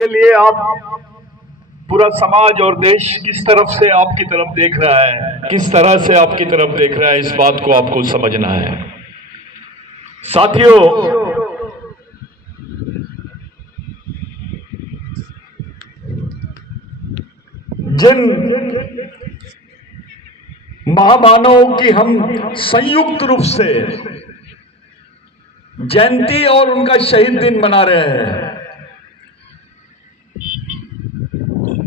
के लिए आप पूरा समाज और देश किस तरफ से आपकी तरफ देख रहा है, किस तरह से आपकी तरफ देख रहा है, इस बात को आपको समझना है। साथियों, जिन महामानवों की हम संयुक्त रूप से जयंती और उनका शहीद दिन मना रहे हैं,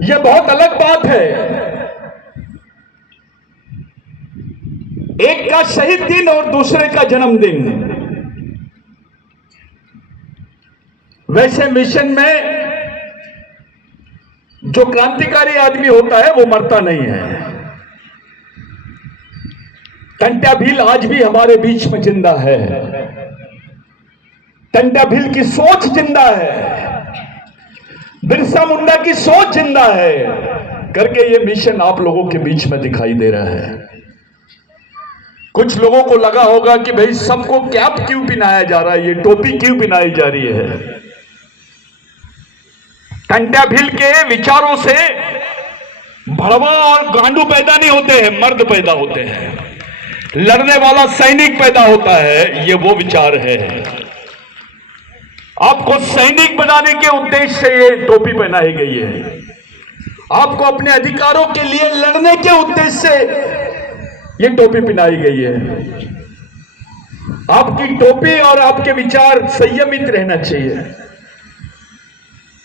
यह बहुत अलग बात है। एक का शहीद दिन और दूसरे का जन्मदिन। वैसे मिशन में जो क्रांतिकारी आदमी होता है वो मरता नहीं है। टंट्या भील आज भी हमारे बीच में जिंदा है। टंट्या भील की सोच जिंदा है, बिरसा मुंडा की सोच जिंदा है करके ये मिशन आप लोगों के बीच में दिखाई दे रहा है। कुछ लोगों को लगा होगा कि भाई सबको कैप क्यों पहनाया जा रहा है, ये टोपी क्यों पहनाई जा रही है। टंट्या भील के विचारों से भड़वा और गांडू पैदा नहीं होते हैं, मर्द पैदा होते हैं, लड़ने वाला सैनिक पैदा होता है। ये वो विचार है। आपको सैनिक बनाने के उद्देश्य से ये टोपी पहनाई गई है। आपको अपने अधिकारों के लिए लड़ने के उद्देश्य से ये टोपी पहनाई गई है। आपकी टोपी और आपके विचार संयमित रहना चाहिए।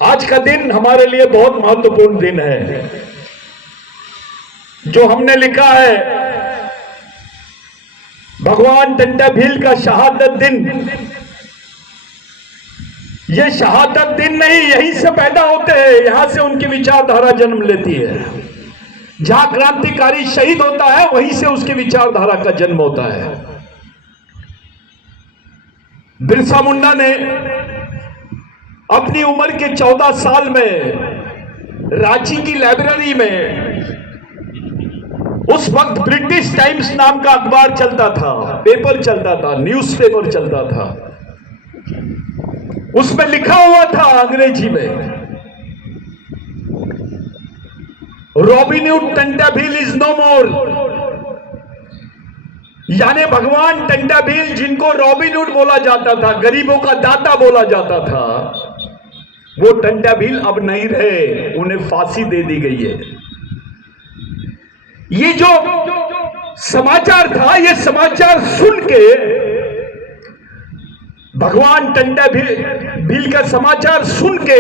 आज का दिन हमारे लिए बहुत महत्वपूर्ण दिन है। जो हमने लिखा है भगवान टंट्या भील का शहादत दिन, ये शहादत दिन नहीं, यहीं से पैदा होते हैं, यहां से उनकी विचारधारा जन्म लेती है। जहां क्रांतिकारी शहीद होता है वहीं से उसकी विचारधारा का जन्म होता है। बिरसा मुंडा ने अपनी उम्र के 14 साल में रांची की लाइब्रेरी में, उस वक्त ब्रिटिश टाइम्स नाम का अखबार चलता था, पेपर चलता था, न्यूज़पेपर चलता था, उसमें लिखा हुआ था अंग्रेजी में, Robin Hood Tantya Bhil is no more. यानी भगवान टंट्या भील, जिनको रॉबिन हुड बोला जाता था, गरीबों का दाता बोला जाता था, वो टंट्या भील अब नहीं रहे, उन्हें फांसी दे दी गई है। ये जो समाचार था, ये समाचार सुन के भगवान टंट्या भील का समाचार सुन के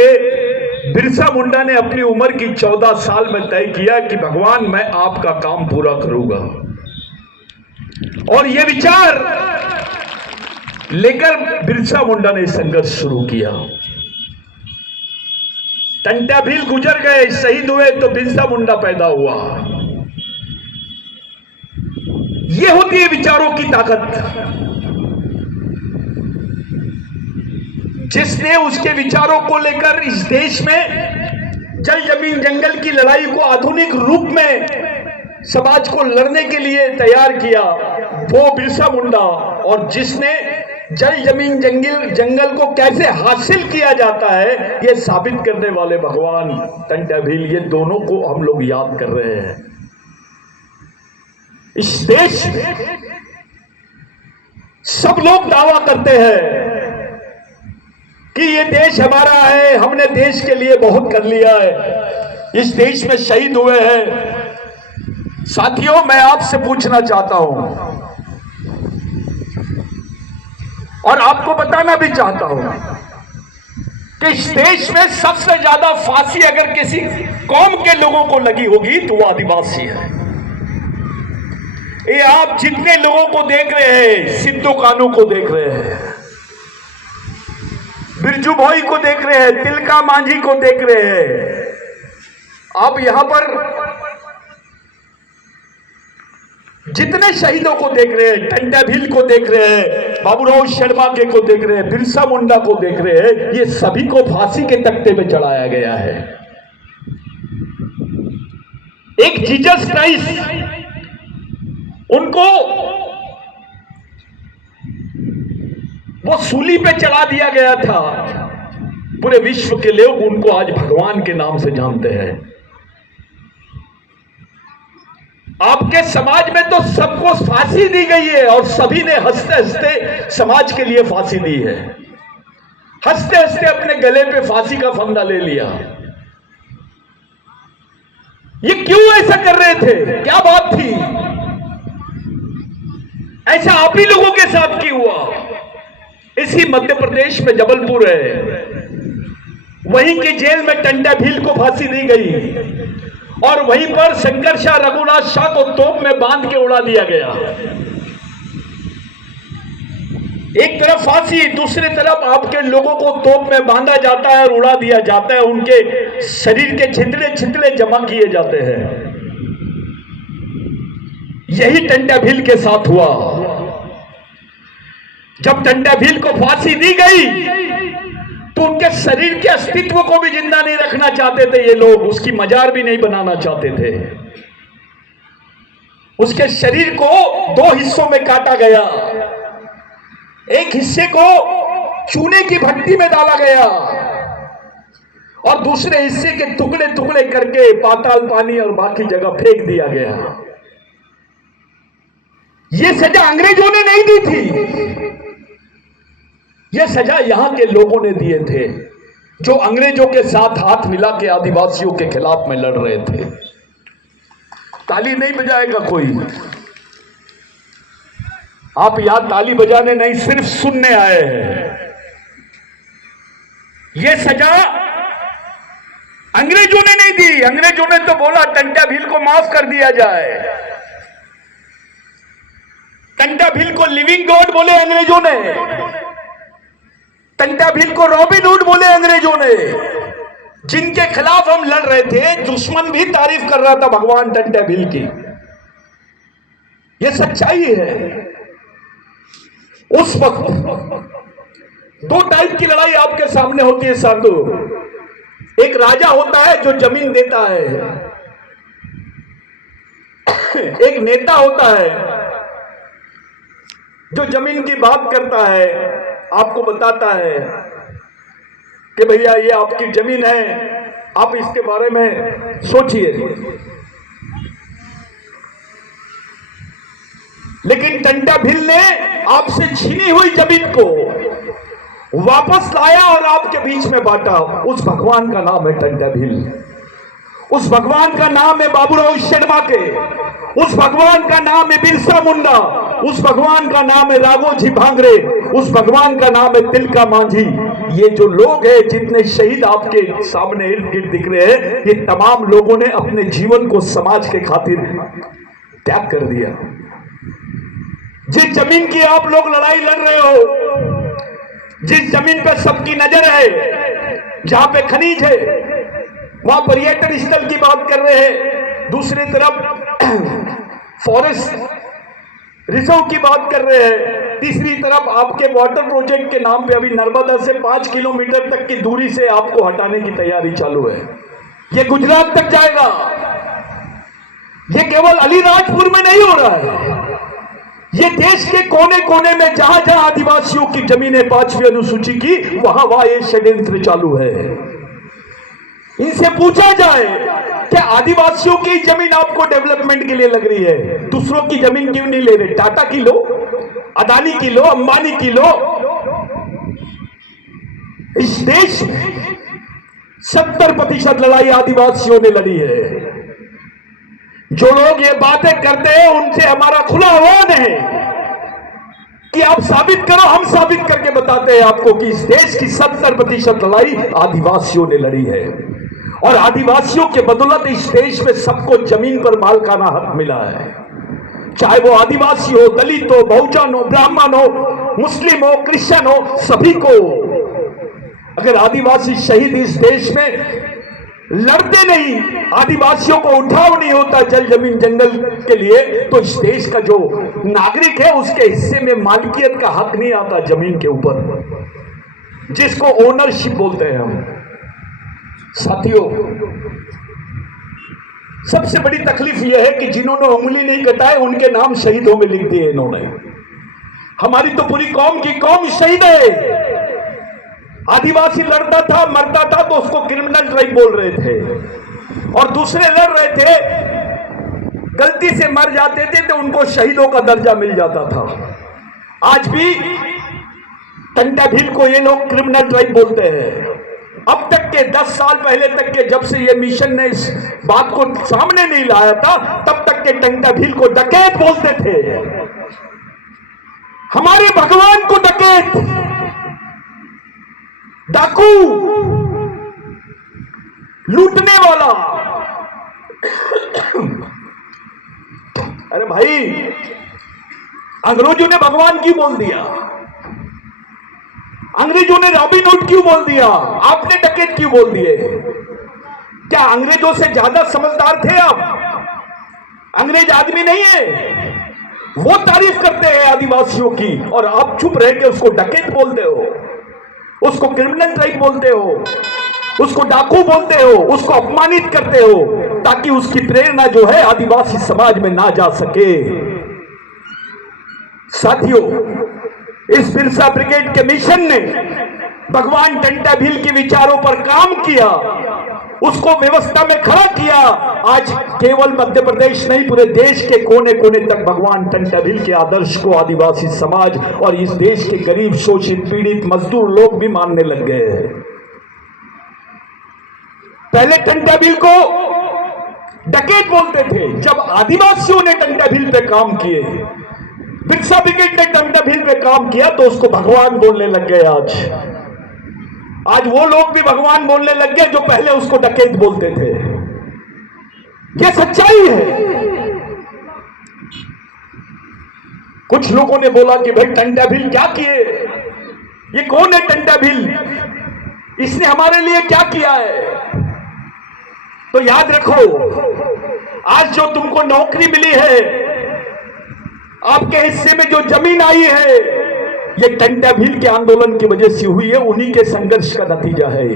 बिरसा मुंडा ने अपनी उम्र की 14 साल में तय किया कि भगवान मैं आपका काम पूरा करूंगा। और यह विचार लेकर बिरसा मुंडा ने संघर्ष शुरू किया। टंट्या भील गुजर गए, शहीद हुए, तो बिरसा मुंडा पैदा हुआ। यह होती है विचारों की ताकत। जिसने उसके विचारों को लेकर इस देश में जल जमीन जंगल की लड़ाई को आधुनिक रूप में समाज को लड़ने के लिए तैयार किया, वो बिरसा मुंडा। और जिसने जल जमीन जंगल को कैसे हासिल किया जाता है ये साबित करने वाले भगवान टंट्या भील, ये दोनों को हम लोग याद कर रहे हैं। इस देश में सब लोग दावा करते हैं कि ये देश हमारा है, हमने देश के लिए बहुत कर लिया है, इस देश में शहीद हुए हैं। साथियों, मैं आपसे पूछना चाहता हूं और आपको बताना भी चाहता हूं कि इस देश में सबसे ज्यादा फांसी अगर किसी कौम के लोगों को लगी होगी तो वो आदिवासी है। ये आप जितने लोगों को देख रहे हैं, सिद्धू कानू को देख रहे हैं, बिरजू भाई को देख रहे हैं, तिलका मांझी को देख रहे हैं, आप यहां पर जितने शहीदों को देख रहे हैं, टंट्या भील को देख रहे हैं, बाबूराव शर्मा के को देख रहे हैं, बिरसा मुंडा को देख रहे हैं, ये सभी को फांसी के तख्ते पे चढ़ाया गया है। एक जीसस क्राइस्ट, उनको वो सूली पे चढ़ा दिया गया था। पूरे विश्व के लोग उनको आज भगवान के नाम से जानते हैं। आपके समाज में तो सबको फांसी दी गई है और सभी ने हंसते हंसते समाज के लिए फांसी दी है, हंसते हंसते अपने गले पे फांसी का फंदा ले लिया। ये क्यों ऐसा कर रहे थे? क्या बात थी? ऐसा आप ही लोगों के साथ क्यों हुआ? इसी मध्य प्रदेश में जबलपुर है, वहीं की जेल में टंडा भील को फांसी दी गई और वहीं पर शंकर शाह रघुनाथ शाह को तोप में बांध के उड़ा दिया गया। एक तरफ फांसी, दूसरी तरफ आपके लोगों को तोप में बांधा जाता है और उड़ा दिया जाता है, उनके शरीर के छितले छितले जमा किए जाते हैं। यही टंडा भील के साथ हुआ। जब टंडा भील को फांसी दी गई तो उनके शरीर के अस्तित्व को भी जिंदा नहीं रखना चाहते थे ये लोग, उसकी मजार भी नहीं बनाना चाहते थे। उसके शरीर को दो हिस्सों में काटा गया, एक हिस्से को चूने की भट्टी में डाला गया और दूसरे हिस्से के टुकड़े टुकड़े करके पाताल पानी और बाकी जगह फेंक दिया गया। यह सजा अंग्रेजों ने नहीं दी थी, यह सजा यहां के लोगों ने दिए थे जो अंग्रेजों के साथ हाथ मिला के आदिवासियों के खिलाफ में लड़ रहे थे। ताली नहीं बजाएगा कोई, आप यहां ताली बजाने नहीं, सिर्फ सुनने आए हैं। यह सजा अंग्रेजों ने नहीं दी। अंग्रेजों ने तो बोला टंडा भील को माफ कर दिया जाए। टंडा भील को लिविंग गॉड बोले अंग्रेजों ने, टंडा भील को रॉबिन हुड बोले अंग्रेजों ने। जिनके खिलाफ हम लड़ रहे थे, दुश्मन भी तारीफ कर रहा था भगवान टंडा भील की। यह सच्चाई है। उस वक्त दो टाइप की लड़ाई आपके सामने होती है साधु। एक राजा होता है जो जमीन देता है, एक नेता होता है जो जमीन की बात करता है, आपको बताता है कि भैया ये आपकी जमीन है, आप इसके बारे में सोचिए। लेकिन टंडा भील ने आपसे छीनी हुई जमीन को वापस लाया और आपके बीच में बांटा। उस भगवान का नाम है टंडा भील। उस भगवान का नाम है बाबूराव शर्मा के, उस भगवान का नाम है बिरसा मुंडा, उस भगवान का नाम है राघोजी भांगरे, उस भगवान का नाम है तिलका मांझी। ये जो लोग हैं, जितने शहीद आपके सामने इर्द गिर्द दिख रहे हैं, ये तमाम लोगों ने अपने जीवन को समाज के खातिर त्याग कर दिया। जिस जमीन की आप लोग लड़ाई लड़ रहे हो, जिस जमीन पे सबकी नजर है, जहां पे खनिज है, वहां पर्यटन स्थल की बात कर रहे हैं, दूसरी तरफ फॉरेस्ट रिजर्व की बात कर रहे हैं, तीसरी तरफ आपके वाटर प्रोजेक्ट के नाम पे अभी नर्मदा से 5 किलोमीटर तक की दूरी से आपको हटाने की तैयारी चालू है। ये गुजरात तक जाएगा। ये केवल अलीराजपुर में नहीं हो रहा है, ये देश के कोने कोने में जहां जहां आदिवासियों की जमीनें 5वीं अनुसूची की, वहां वहां ये षड्यंत्र चालू है। इनसे पूछा जाए कि आदिवासियों की जमीन आपको डेवलपमेंट के लिए लग रही है, दूसरों की जमीन क्यों नहीं ले रहे? टाटा की लो, अदानी की लो, अंबानी की लो। इस देश में 70% लड़ाई आदिवासियों ने लड़ी है। जो लोग ये बातें करते हैं, उनसे हमारा खुला आह्वान है कि आप साबित करो। हम साबित करके बताते हैं आपको कि इस देश की 70% लड़ाई आदिवासियों ने लड़ी है और आदिवासियों के बदौलत इस देश में सबको जमीन पर मालिकाना हक मिला है। चाहे वो आदिवासी हो, दलित हो, बहुजन हो, ब्राह्मण हो, मुस्लिम हो, क्रिश्चियन हो, सभी को। अगर आदिवासी शहीद इस देश में लड़ते नहीं, आदिवासियों को उठाव नहीं होता जल जमीन जंगल के लिए, तो इस देश का जो नागरिक है उसके हिस्से में मालिकियत का हक नहीं आता जमीन के ऊपर, जिसको ओनरशिप बोलते हैं हम। साथियों, सबसे बड़ी तकलीफ यह है कि जिन्होंने उंगली नहीं कटाए उनके नाम शहीदों में लिख दिए इन्होंने। हमारी तो पूरी कौम की कौम शहीद है। आदिवासी लड़ता था, मरता था तो उसको क्रिमिनल ट्राइब बोल रहे थे, और दूसरे लड़ रहे थे, गलती से मर जाते थे तो उनको शहीदों का दर्जा मिल जाता था। आज भी टंटा भील को ये लोग क्रिमिनल ट्राइब बोलते हैं। अब तक के 10 साल पहले तक के, जब से ये मिशन ने इस बात को सामने नहीं लाया था, तब तक के टंटा भील को डकैत बोलते थे। हमारे भगवान को डकैत, डाकू, लूटने वाला। अरे भाई, अंग्रेजों ने भगवान क्यों बोल दिया? अंग्रेजों ने रॉबिन हुड क्यों बोल दिया? आपने डकैत क्यों बोल दिए? क्या अंग्रेजों से ज्यादा समझदार थे आप? अंग्रेज आदमी नहीं है, वो तारीफ करते हैं आदिवासियों की, और आप चुप रह के उसको डकैत बोलते हो, उसको क्रिमिनल ट्राइब बोलते हो, उसको डाकू बोलते हो, उसको अपमानित करते हो, ताकि उसकी प्रेरणा जो है आदिवासी समाज में ना जा सके। साथियों, इस बिरसा ब्रिगेड के मिशन ने भगवान टंटा भील के विचारों पर काम किया, उसको व्यवस्था में खड़ा किया। आज केवल मध्य प्रदेश नहीं, पूरे देश के कोने कोने तक भगवान टंटा भील के आदर्श को आदिवासी समाज और इस देश के गरीब, शोषित, पीड़ित, मजदूर लोग भी मानने लग गए हैं। पहले टंटा भील को डकैत बोलते थे, जब आदिवासियों ने टंटा भील पे काम किए, बिरसा ब्रिगेड ने टंटा भील पे काम किया, तो उसको भगवान बोलने लग गए। आज वो लोग भी भगवान बोलने लग गए जो पहले उसको डकैत बोलते थे। यह सच्चाई है। कुछ लोगों ने बोला कि भाई टंटा भील क्या किए, ये कौन है टंटा भील, इसने हमारे लिए क्या किया है? तो याद रखो, आज जो तुमको नौकरी मिली है, आपके हिस्से में जो जमीन आई है, ये टंटा भील के आंदोलन की वजह से हुई है, उन्हीं के संघर्ष का नतीजा है।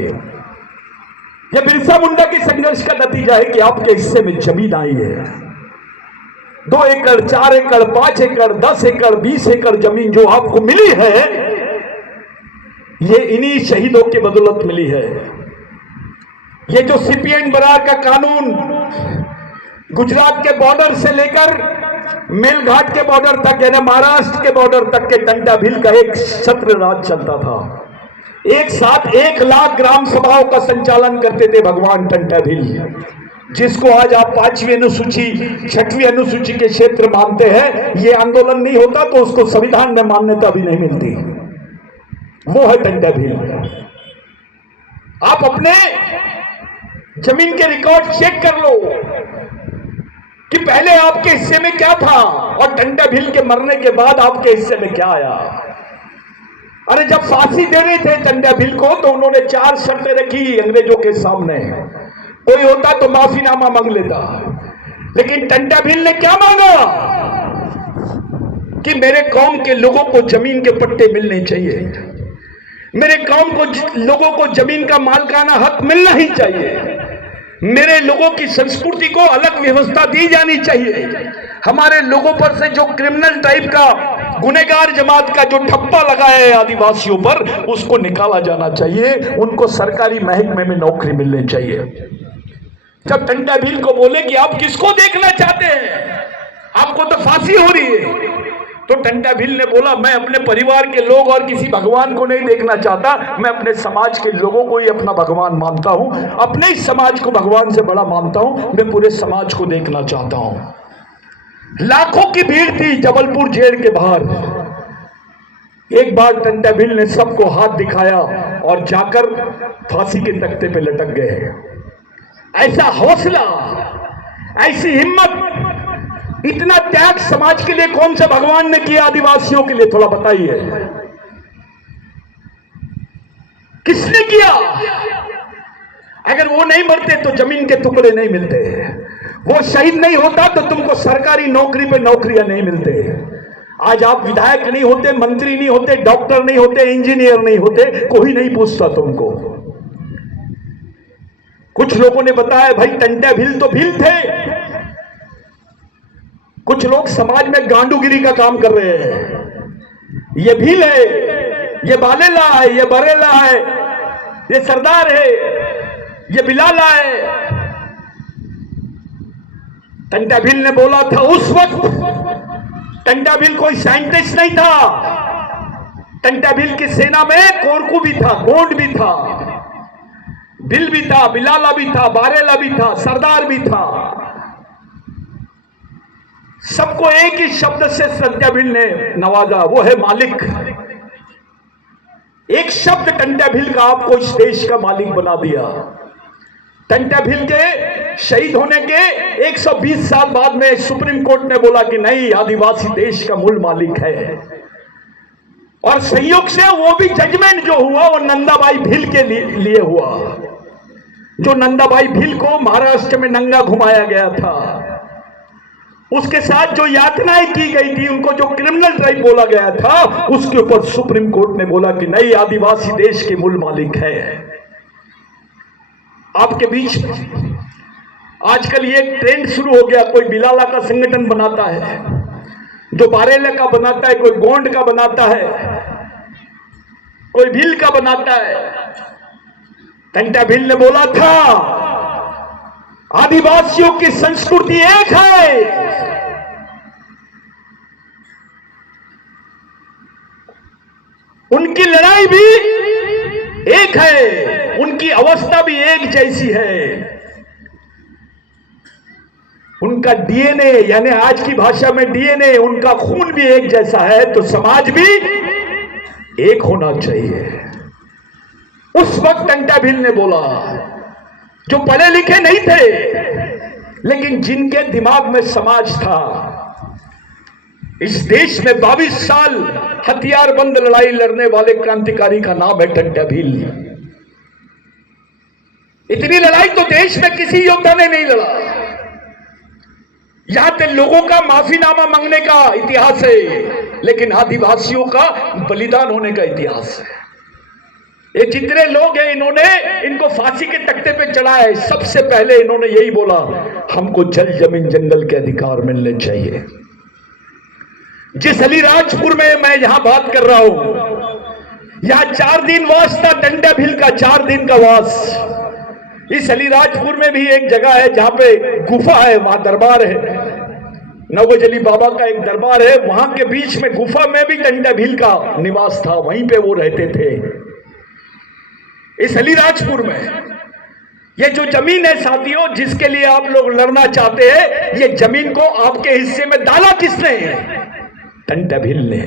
ये बिरसा मुंडा के संघर्ष का नतीजा है कि आपके हिस्से में जमीन आई है। 2 एकड़, 4 एकड़, 5 एकड़, 10 एकड़, 20 एकड़ जमीन जो आपको मिली है, ये इन्हीं शहीदों की बदौलत मिली है। ये जो सीपीएन बरार का कानून गुजरात के बॉर्डर से लेकर मेलघाट के बॉर्डर तक, यानी महाराष्ट्र के बॉर्डर तक के टंटा भील का एक छत्र राज चलता था। एक साथ 1 लाख ग्राम सभाओं का संचालन करते थे भगवान टंटा भील, जिसको आज आप 5वीं अनुसूची, 6वीं अनुसूची के क्षेत्र मानते हैं। ये आंदोलन नहीं होता तो उसको संविधान में मान्यता भी नहीं मिलती। वो है टंटा भील। आप अपने जमीन के रिकॉर्ड चेक कर लो कि पहले आपके हिस्से में क्या था और टंटा भील के मरने के बाद आपके हिस्से में क्या आया। अरे जब फांसी दे रहे थे टंटा भील को, तो उन्होंने 4 शर्तें रखी अंग्रेजों के सामने। कोई होता तो माफीनामा मांग लेता, लेकिन टंटा भील ने क्या मांगा कि मेरे कौम के लोगों को जमीन के पट्टे मिलने चाहिए, मेरे कौम को लोगों को जमीन का मालिकाना हक मिलना ही चाहिए, मेरे लोगों की संस्कृति को अलग व्यवस्था दी जानी चाहिए, हमारे लोगों पर से जो क्रिमिनल टाइप का गुनेगार जमात का जो ठप्पा लगाया है आदिवासियों पर, उसको निकाला जाना चाहिए, उनको सरकारी महकमे में नौकरी मिलनी चाहिए। जब टंटा भील को बोले कि आप किसको देखना चाहते हैं, आपको तो फांसी हो रही है, तो टंटा भील ने बोला मैं अपने परिवार के लोग और किसी भगवान को नहीं देखना चाहता, मैं अपने समाज के लोगों को ही अपना भगवान मानता हूं, अपने ही समाज को भगवान से बड़ा मानता हूं, मैं पूरे समाज को देखना चाहता हूं। लाखों की भीड़ थी जबलपुर जेल के बाहर। एक बार टंटा भील ने सबको हाथ दिखाया और जाकर फांसी के तख्ते पे लटक गए। ऐसा हौसला, ऐसी हिम्मत, इतना त्याग समाज के लिए कौन सा भगवान ने किया आदिवासियों के लिए? थोड़ा बताइए, किसने किया? अगर वो नहीं मरते तो जमीन के टुकड़े नहीं मिलते, वो शहीद नहीं होता तो तुमको सरकारी नौकरी पे नौकरियां नहीं मिलते, आज आप विधायक नहीं होते, मंत्री नहीं होते, डॉक्टर नहीं होते, इंजीनियर नहीं होते, कोई नहीं पूछता तुमको। कुछ लोगों ने बताया भाई टंटा भील तो भील थे, कुछ लोग समाज में गांडूगिरी का काम कर रहे हैं, ये भील है, ये बालेला है, ये बरेला है, ये सरदार है, ये बिलाला है। टंटाभिल ने बोला था उस वक्त। टंटाभिल कोई साइंटिस्ट नहीं था। टंटाभिल की सेना में कोरकू भी था, गोंड भी था, बिल भी था, बिलाला भी था, बारेला भी था, सरदार भी था। सबको एक ही शब्द से टंटाभिल ने नवाजा, वो है मालिक। एक शब्द टंटाभिल का आपको इस देश का मालिक बना दिया। टंटाभिल के शहीद होने के 120 साल बाद में सुप्रीम कोर्ट ने बोला कि नहीं, आदिवासी देश का मूल मालिक है। और संयोग से वो भी जजमेंट जो हुआ वो नंदाबाई भील के लिए हुआ, जो नंदाबाई भील को महाराष्ट्र में नंगा घुमाया गया था, उसके साथ जो यातनाएं की गई थी, उनको जो क्रिमिनल ट्राइब बोला गया था, उसके ऊपर सुप्रीम कोर्ट ने बोला कि नहीं, आदिवासी देश के मूल मालिक है। आपके बीच आजकल ये ट्रेंड शुरू हो गया, कोई बिलाला का संगठन बनाता है, जो बारेला का बनाता है, कोई गोंड का बनाता है, कोई भील का बनाता है। टंटाभिल ने बोला था आदिवासियों की संस्कृति एक है, उनकी लड़ाई भी एक है, उनकी अवस्था भी एक जैसी है, उनका डीएनए, यानी आज की भाषा में डीएनए, उनका खून भी एक जैसा है, तो समाज भी एक होना चाहिए। उस वक्त टंटाभिल ने बोला, जो पढ़े लिखे नहीं थे लेकिन जिनके दिमाग में समाज था। इस देश में 22 साल हथियारबंद लड़ाई लड़ने वाले क्रांतिकारी का नाम है टंटाभिल। इतनी लड़ाई तो देश में किसी योद्धा ने नहीं लड़ा। यहां तक लोगों का माफीनामा मांगने का इतिहास है, लेकिन आदिवासियों का बलिदान होने का इतिहास है। ये जितने लोग हैं, इनको फांसी के तख्ते पे चढ़ाया है। सबसे पहले इन्होंने यही बोला, हमको जल जमीन जंगल के अधिकार मिलने चाहिए। जिस अलीराजपुर में मैं यहां बात कर रहा हूं, यहां 4 दिन वास था टंटाभिल का, 4 दिन का वास। इस अलीराजपुर में भी एक जगह है जहां पे गुफा है, वहां दरबार है, नवजली बाबा का एक दरबार है, वहां के बीच में गुफा में भी टंटाभिल का निवास था, वहीं पे वो रहते थे। इस अलीराजपुर में ये जो जमीन है साथियों, जिसके लिए आप लोग लड़ना चाहते हैं, ये जमीन को आपके हिस्से में डाला किसने? टंटाभिल ने।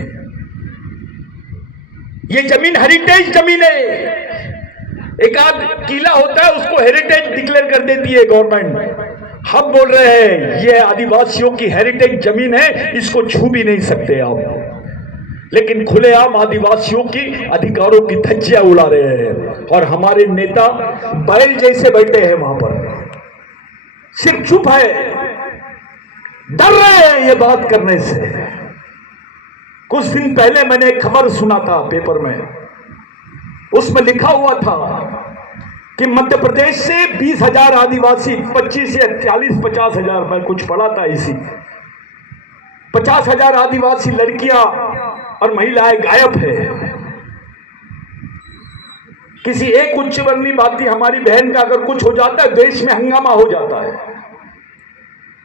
ये जमीन हेरिटेज जमीन है। एक आध किला होता है, उसको हेरिटेज डिक्लेयर कर देती है गवर्नमेंट। हम बोल रहे हैं ये आदिवासियों की हेरिटेज जमीन है, इसको छू भी नहीं सकते आप। लेकिन खुलेआम आदिवासियों की अधिकारों की धज्जियां उड़ा रहे हैं, और हमारे नेता बैल जैसे बैठे हैं वहां पर, सिर्फ चुप है, डर रहे हैं ये बात करने से। कुछ दिन पहले मैंने एक खबर सुना था पेपर में, उसमें लिखा हुआ था कि मध्य प्रदेश से 20,000 आदिवासी, 25 या 40-50,000, मैं कुछ पढ़ा था इसी, 50,000 आदिवासी लड़कियां और महिलाएं गायब है। किसी एक उच्च वर्णीय भाती हमारी बहन का अगर कुछ हो जाता है, देश में हंगामा हो जाता है।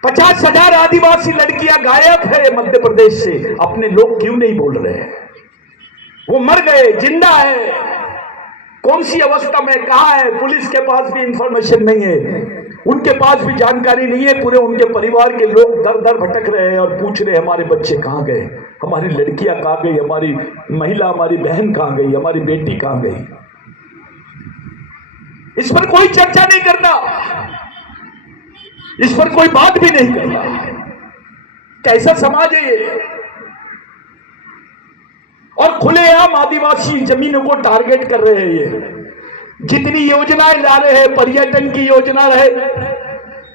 50,000 आदिवासी लड़कियां गायब है मध्य प्रदेश से। अपने लोग क्यों नहीं बोल रहे हैं? वो मर गए, जिंदा है, कौन सी अवस्था में, कहां है? पुलिस के पास भी इंफॉर्मेशन नहीं है, उनके पास भी जानकारी नहीं है। पूरे उनके परिवार के लोग दर दर भटक रहे हैं और पूछ रहे हैं हमारे बच्चे कहां गए, हमारी लड़कियां कहां गई, हमारी महिला, हमारी बहन कहां गई, हमारी बेटी कहां गई। इस पर कोई चर्चा नहीं करता, इस पर कोई बात भी नहीं करता। कैसा समाज है ये? और खुलेआम आदिवासी जमीनों को टारगेट कर रहे हैं ये। जितनी योजनाएं ला रहे हैं, पर्यटन की योजना रहे,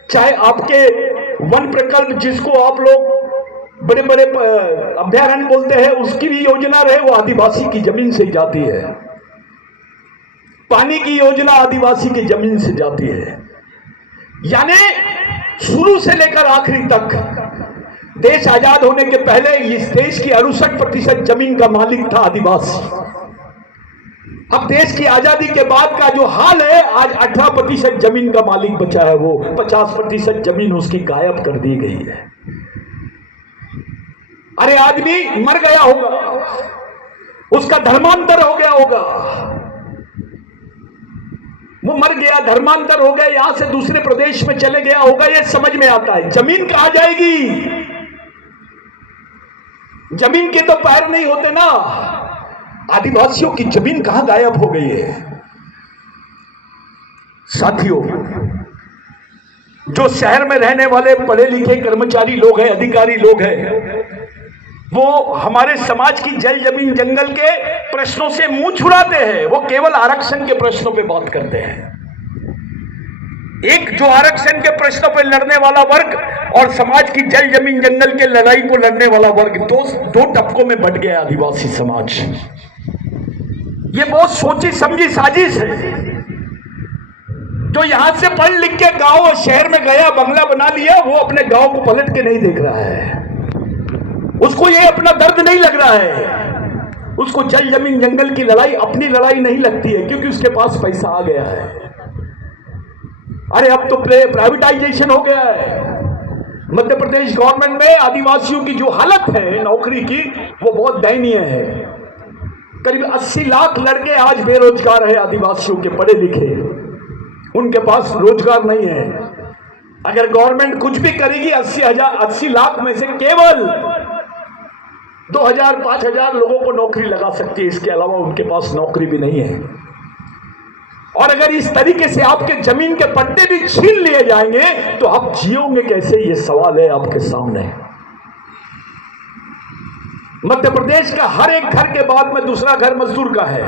चाहे आपके वन प्रकल्प जिसको आप लोग बड़े बड़े अभ्यारण्य बोलते हैं, उसकी भी योजना रहे, वो आदिवासी की जमीन से जाती है। पानी की योजना आदिवासी की जमीन से जाती है। यानी शुरू से लेकर आखिरी तक, देश आजाद होने के पहले इस देश की 68% जमीन का मालिक था आदिवासी। अब देश की आजादी के बाद का जो हाल है, आज 18% जमीन का मालिक बचा है, वो 50% जमीन उसकी गायब कर दी गई है। अरे आदमी मर गया होगा, उसका धर्मांतर हो गया होगा, वो मर गया, धर्मांतर हो गया, यहां से दूसरे प्रदेश में चले गया होगा, ये समझ में आता है। जमीन कहां जाएगी? जमीन के तो पैर नहीं होते ना। आदिवासियों की जमीन कहां गायब हो गई है? साथियों, जो शहर में रहने वाले पढ़े लिखे कर्मचारी लोग हैं, अधिकारी लोग हैं, वो हमारे समाज की जल जमीन जंगल के प्रश्नों से मुंह छुड़ाते हैं। वो केवल आरक्षण के प्रश्नों पे बात करते हैं। एक जो आरक्षण के प्रश्नों पे लड़ने वाला वर्ग और समाज की जल जमीन जंगल के लड़ाई को लड़ने वाला वर्ग, दो टपकों में बंट गया आदिवासी समाज। ये बहुत सोची समझी साजिश है। जो यहां से पढ़ लिख के गांव और शहर में गया, बंगला बना लिया, वो अपने गांव को पलट के नहीं देख रहा है। उसको ये अपना दर्द नहीं लग रहा है। उसको जल जमीन जंगल की लड़ाई अपनी लड़ाई नहीं लगती है, क्योंकि उसके पास पैसा आ गया है। अरे अब तो प्राइवेटाइजेशन हो गया है। मध्य प्रदेश गवर्नमेंट में आदिवासियों की जो हालत है नौकरी की, वो बहुत दयनीय है। करीब 80 लाख लड़के आज बेरोजगार है, आदिवासियों के पढ़े लिखे, उनके पास रोजगार नहीं है। अगर गवर्नमेंट कुछ भी करेगी, 80 लाख में से केवल 2000 5000 लोगों को नौकरी लगा सकती है। इसके अलावा उनके पास नौकरी भी नहीं है। और अगर इस तरीके से आपके जमीन के पट्टे भी छीन लिए जाएंगे, तो आप जियोगे कैसे? ये सवाल है आपके सामने। मध्य प्रदेश का हर एक घर के बाद में दूसरा घर मजदूर का है।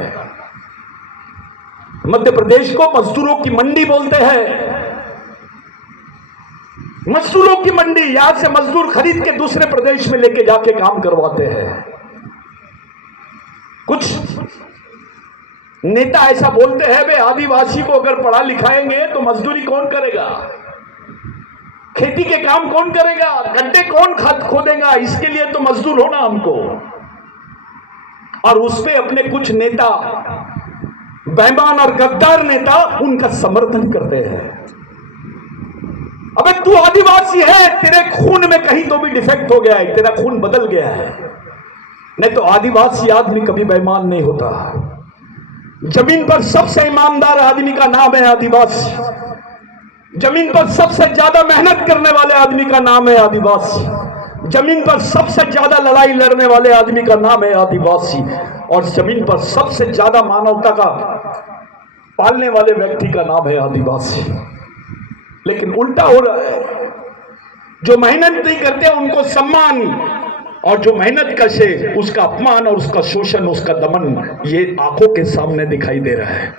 मध्य प्रदेश को मजदूरों की मंडी बोलते हैं। मजदूरों की मंडी, यहां से मजदूर खरीद के दूसरे प्रदेश में लेके जाके काम करवाते हैं। कुछ नेता ऐसा बोलते हैं, वे आदिवासी को अगर पढ़ा लिखाएंगे तो मजदूरी कौन करेगा, खेती के काम कौन करेगा, गड्ढे कौन खोदेगा, इसके लिए तो मजदूर होना हमको। और उसपे अपने कुछ नेता, बेईमान और गद्दार नेता, उनका समर्थन करते हैं। अबे तू आदिवासी है, तेरे खून में कहीं तो भी डिफेक्ट हो गया है, तेरा खून बदल गया है। नहीं तो आदिवासी आदमी कभी बेईमान नहीं होता। जमीन पर सबसे ईमानदार आदमी का नाम है आदिवासी। जमीन पर सबसे ज्यादा मेहनत करने वाले आदमी का नाम है आदिवासी। जमीन पर सबसे ज्यादा लड़ाई लड़ने वाले आदमी का नाम है आदिवासी। और जमीन पर सबसे ज्यादा मानवता का पालने वाले व्यक्ति का नाम है आदिवासी। लेकिन उल्टा हो रहा है। जो मेहनत नहीं करते उनको सम्मान, और जो मेहनत करे उसका अपमान और उसका शोषण, उसका दमन, ये आंखों के सामने दिखाई दे रहा है।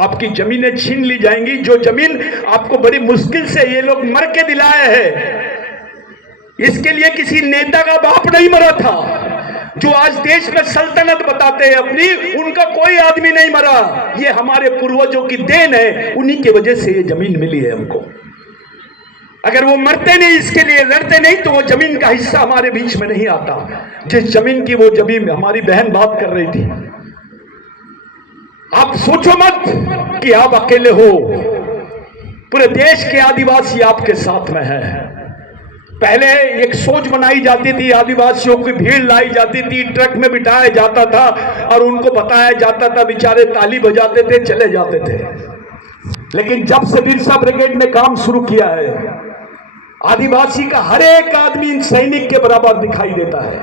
आपकी जमीनें छीन ली जाएंगी, जो जमीन आपको बड़ी मुश्किल से ये लोग मर के दिलाए हैं। इसके लिए किसी नेता का बाप नहीं मरा था। जो आज देश में सल्तनत बताते हैं अपनी, उनका कोई आदमी नहीं मरा। ये हमारे पूर्वजों की देन है, उन्हीं की वजह से ये जमीन मिली है हमको। अगर वो मरते नहीं, इसके लिए लड़ते नहीं, तो वो जमीन का हिस्सा हमारे बीच में नहीं आता। जिस जमीन की वो जमीन हमारी बहन बात कर रही थी। आप सोचो मत कि आप अकेले हो, पूरे देश के आदिवासी आपके साथ में है। पहले एक सोच बनाई जाती थी, आदिवासियों की भीड़ लाई जाती थी, ट्रक में बिठाया जाता था और उनको बताया जाता था, बेचारे ताली बजाते थे, चले जाते थे। लेकिन जब से बिरसा ब्रिगेड ने काम शुरू किया है, आदिवासी का हर एक आदमी सैनिक के बराबर दिखाई देता है।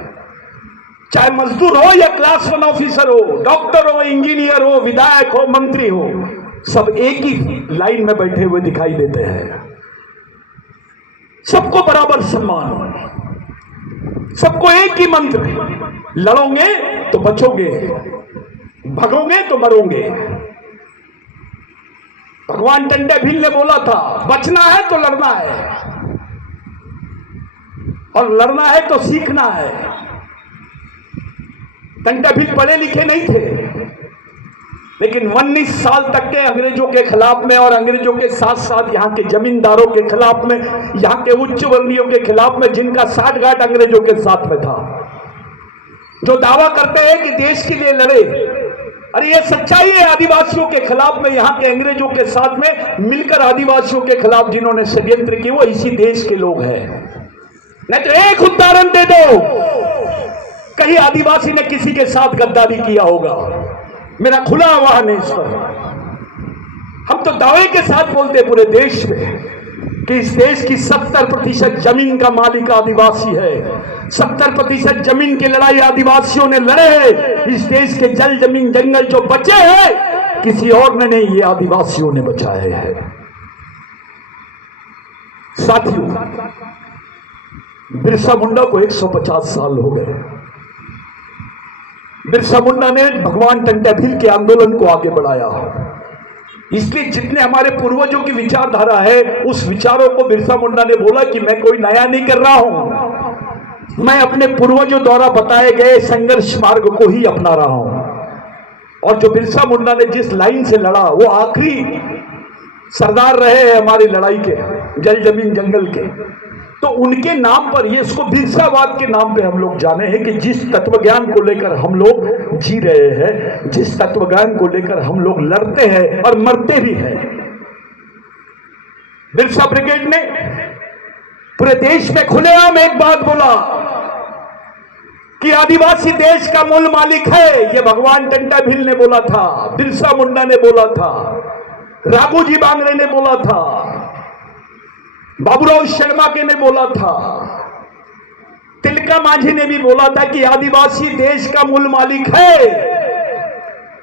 चाहे मजदूर हो या क्लास 1 ऑफिसर हो, डॉक्टर हो, इंजीनियर हो, विधायक हो, मंत्री हो, सब एक ही लाइन में बैठे हुए दिखाई देते हैं। सबको बराबर सम्मान, सबको एक ही मंत्र, लड़ोगे तो बचोगे, भगोगे तो मरोगे। भगवान टंडे भील ने बोला था, बचना है तो लड़ना है, और लड़ना है तो सीखना है। टंडे भील पढ़े लिखे नहीं थे, लेकिन 19 साल तक के अंग्रेजों के खिलाफ में, और अंग्रेजों के साथ साथ यहाँ के जमींदारों के खिलाफ में, यहाँ के उच्च वर्णियों के खिलाफ में, जिनका साठगांठ अंग्रेजों के साथ में था, जो दावा करते हैं कि देश के लिए लड़े, अरे ये सच्चाई है। आदिवासियों के खिलाफ में, यहाँ के अंग्रेजों के साथ में मिलकर आदिवासियों के खिलाफ जिन्होंने षड्यंत्र किए वो इसी देश के लोग हैं। नहीं तो एक उदाहरण दे दो कहीं आदिवासी ने किसी के साथ गद्दारी किया होगा। मेरा खुला आह्वान है इस पर। हम तो दावे के साथ बोलते पूरे देश में कि इस देश की 70% जमीन का मालिक आदिवासी है। 70% जमीन की लड़ाई आदिवासियों ने लड़े हैं। इस देश के जल जमीन जंगल जो बचे हैं किसी और ने नहीं, ये आदिवासियों ने बचाए हैं। साथियों, बिरसा मुंडा को 150 साल हो गए। बिरसा मुंडा ने भगवान टंट्या भील के आंदोलन को आगे बढ़ाया। इसलिए जितने हमारे पूर्वजों की विचारधारा है उस विचारों को बिरसा मुंडा ने बोला कि मैं कोई नया नहीं कर रहा हूं, मैं अपने पूर्वजों द्वारा बताए गए संघर्ष मार्ग को ही अपना रहा हूं। और जो बिरसा मुंडा ने जिस लाइन से लड़ा वो आखिरी सरदार रहे हैं हमारी लड़ाई के, जल जमीन जंगल के। तो उनके नाम पर ये इसको बिरसावाद के नाम पे हम लोग जाने हैं कि जिस तत्व ज्ञान को लेकर हम लोग जी रहे हैं, जिस तत्व ज्ञान को लेकर हम लोग लड़ते हैं और मरते भी हैं। बिरसा ब्रिगेड ने पूरे देश में खुलेआम एक बात बोला कि आदिवासी देश का मूल मालिक है। ये भगवान टंट्या भील ने बोला था, बिरसा मुंडा ने बोला था, राघोजी बांगरे ने बोला था, बाबूराव शर्मा के ने बोला था, तिलका माझी ने भी बोला था कि आदिवासी देश का मूल मालिक है।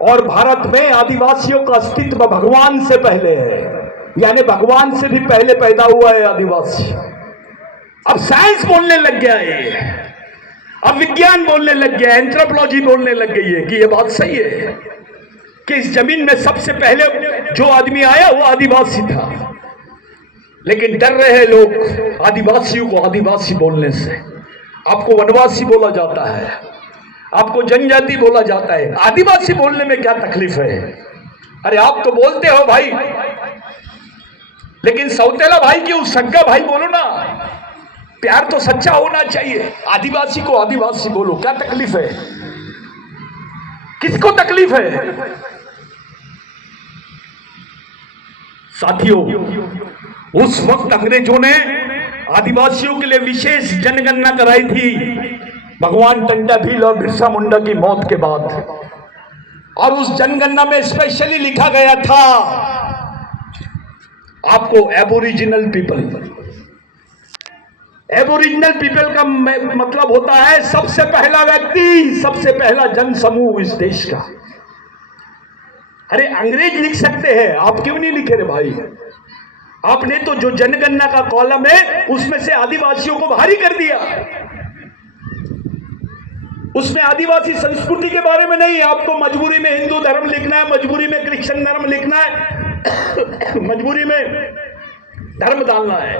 और भारत में आदिवासियों का अस्तित्व भगवान से पहले है, यानी भगवान से भी पहले पैदा हुआ है आदिवासी। अब साइंस बोलने लग गया है, अब विज्ञान बोलने लग गया है, एंथ्रोपोलॉजी बोलने लग गई है कि यह बात सही है कि इस जमीन में सबसे पहले जो आदमी आया वो आदिवासी था। लेकिन डर रहे हैं लोग आदिवासियों को आदिवासी बोलने से। आपको वनवासी बोला जाता है, आपको जनजाति बोला जाता है, आदिवासी बोलने में क्या तकलीफ है? अरे आप तो बोलते हो भाई, लेकिन सौतेला भाई की उस सग्गा भाई बोलो ना। प्यार तो सच्चा होना चाहिए। आदिवासी को आदिवासी बोलो, क्या तकलीफ है? किसको तकलीफ है? साथियों, उस वक्त अंग्रेजों ने आदिवासियों के लिए विशेष जनगणना कराई थी भगवान टंट्या भील और बिरसा मुंडा की मौत के बाद। और उस जनगणना में स्पेशली लिखा गया था आपको एबोरिजिनल पीपल। एबोरिजिनल पीपल का मतलब होता है सबसे पहला व्यक्ति, सबसे पहला जन समूह इस देश का। अरे अंग्रेज लिख सकते हैं, आप क्यों नहीं लिखे रे भाई? आपने तो जो जनगणना का कॉलम है उसमें से आदिवासियों को बाहर ही कर दिया। उसमें आदिवासी संस्कृति के बारे में नहीं, आपको मजबूरी में हिंदू धर्म लिखना है, मजबूरी में क्रिश्चियन धर्म लिखना है, मजबूरी में धर्म डालना है।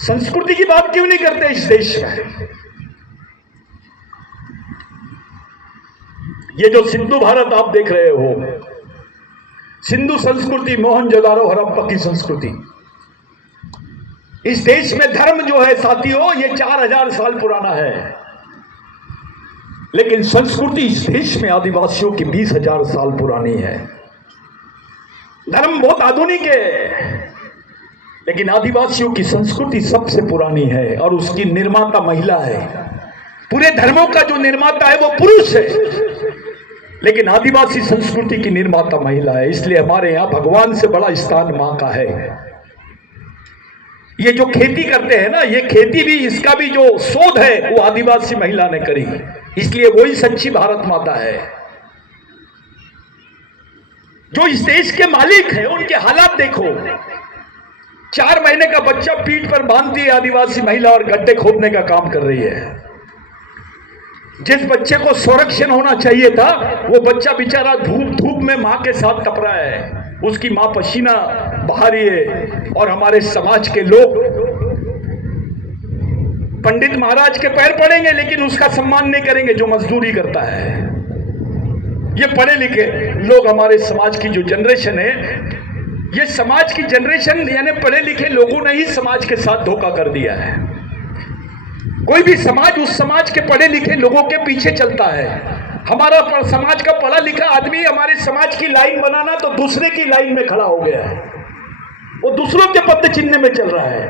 संस्कृति की बात क्यों नहीं करते इस देश में? ये जो सिंधु भारत आप देख रहे हो, सिंधु संस्कृति, मोहनजोदारो हड़प्पा की संस्कृति, इस देश में धर्म जो है साथियों ये 4000 साल पुराना है। लेकिन संस्कृति इस देश में आदिवासियों की 20,000 साल पुरानी है। धर्म बहुत आधुनिक है, लेकिन आदिवासियों की संस्कृति सबसे पुरानी है और उसकी निर्माता महिला है। पूरे धर्मों का जो निर्माता है वो पुरुष है, लेकिन आदिवासी संस्कृति की निर्माता महिला है। इसलिए हमारे यहां भगवान से बड़ा स्थान मां का है। ये जो खेती करते हैं ना, ये खेती भी, इसका भी जो शोध है वो आदिवासी महिला ने करी। इसलिए वही सच्ची भारत माता है। जो इस देश के मालिक हैं उनके हालात देखो। 4 महीने का बच्चा पीठ पर बांधती है आदिवासी महिला और गड्ढे खोदने का काम कर रही है। जिस बच्चे को संरक्षण होना चाहिए था वो बच्चा बेचारा धूप में मां के साथ तप रहा है। उसकी मां पसीना बहा रही है। और हमारे समाज के लोग पंडित महाराज के पैर पड़ेंगे लेकिन उसका सम्मान नहीं करेंगे जो मजदूरी करता है। ये पढ़े लिखे लोग, हमारे समाज की जो जनरेशन है, ये समाज की जनरेशन यानी पढ़े लिखे लोगों ने ही समाज के साथ धोखा कर दिया है। कोई भी समाज उस समाज के पढ़े लिखे लोगों के पीछे चलता है। हमारा समाज का पढ़ा लिखा आदमी हमारे समाज की लाइन बनाना तो दूसरे की लाइन में खड़ा हो गया है, वो दूसरों के पद चिन्ह में चल रहा है,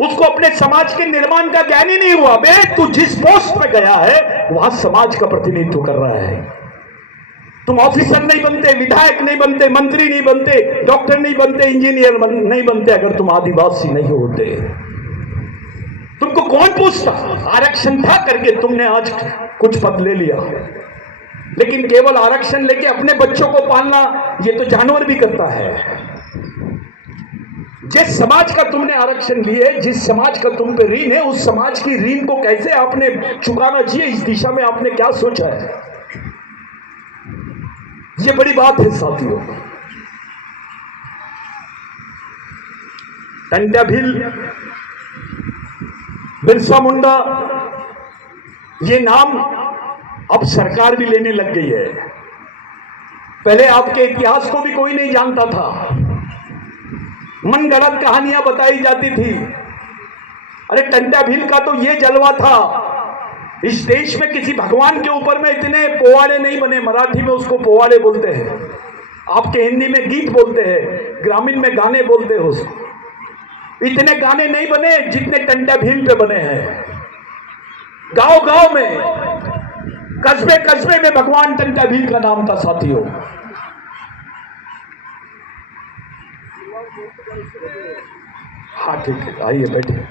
उसको अपने समाज के निर्माण का ज्ञान ही नहीं हुआ। बे तू जिस पोस्ट पे गया है वहां समाज का प्रतिनिधित्व कर रहा है। तुम ऑफिसर नहीं बनते, विधायक नहीं बनते, मंत्री नहीं बनते, डॉक्टर नहीं बनते, इंजीनियर नहीं बनते अगर तुम आदिवासी नहीं होते। तुमको कौन पूछता? आरक्षण था करके तुमने आज कुछ पद ले लिया, लेकिन केवल आरक्षण लेके अपने बच्चों को पालना ये तो जानवर भी करता है। जिस समाज का तुमने आरक्षण लिए, जिस समाज का तुम पे ऋण है, उस समाज की ऋण को कैसे आपने चुकाना चाहिए, इस दिशा में आपने क्या सोचा है? ये बड़ी बात है साथियों। टंट्या भील, बिरसा मुंडा, ये नाम अब सरकार भी लेने लग गई है। पहले आपके इतिहास को भी कोई नहीं जानता था, मनगढ़ंत कहानियां बताई जाती थी। अरे टंट्या भील का तो ये जलवा था, इस देश में किसी भगवान के ऊपर में इतने पोवाड़े नहीं बने। मराठी में उसको पोवाड़े बोलते हैं, आपके हिंदी में गीत बोलते हैं, ग्रामीण में गाने बोलते हैं उसको। इतने गाने नहीं बने जितने टंट्या भील पे बने हैं। गांव गांव में, कस्बे कस्बे में भगवान टंट्या भील का नाम था साथियों। हाँ ठीक है, आइए बैठिए।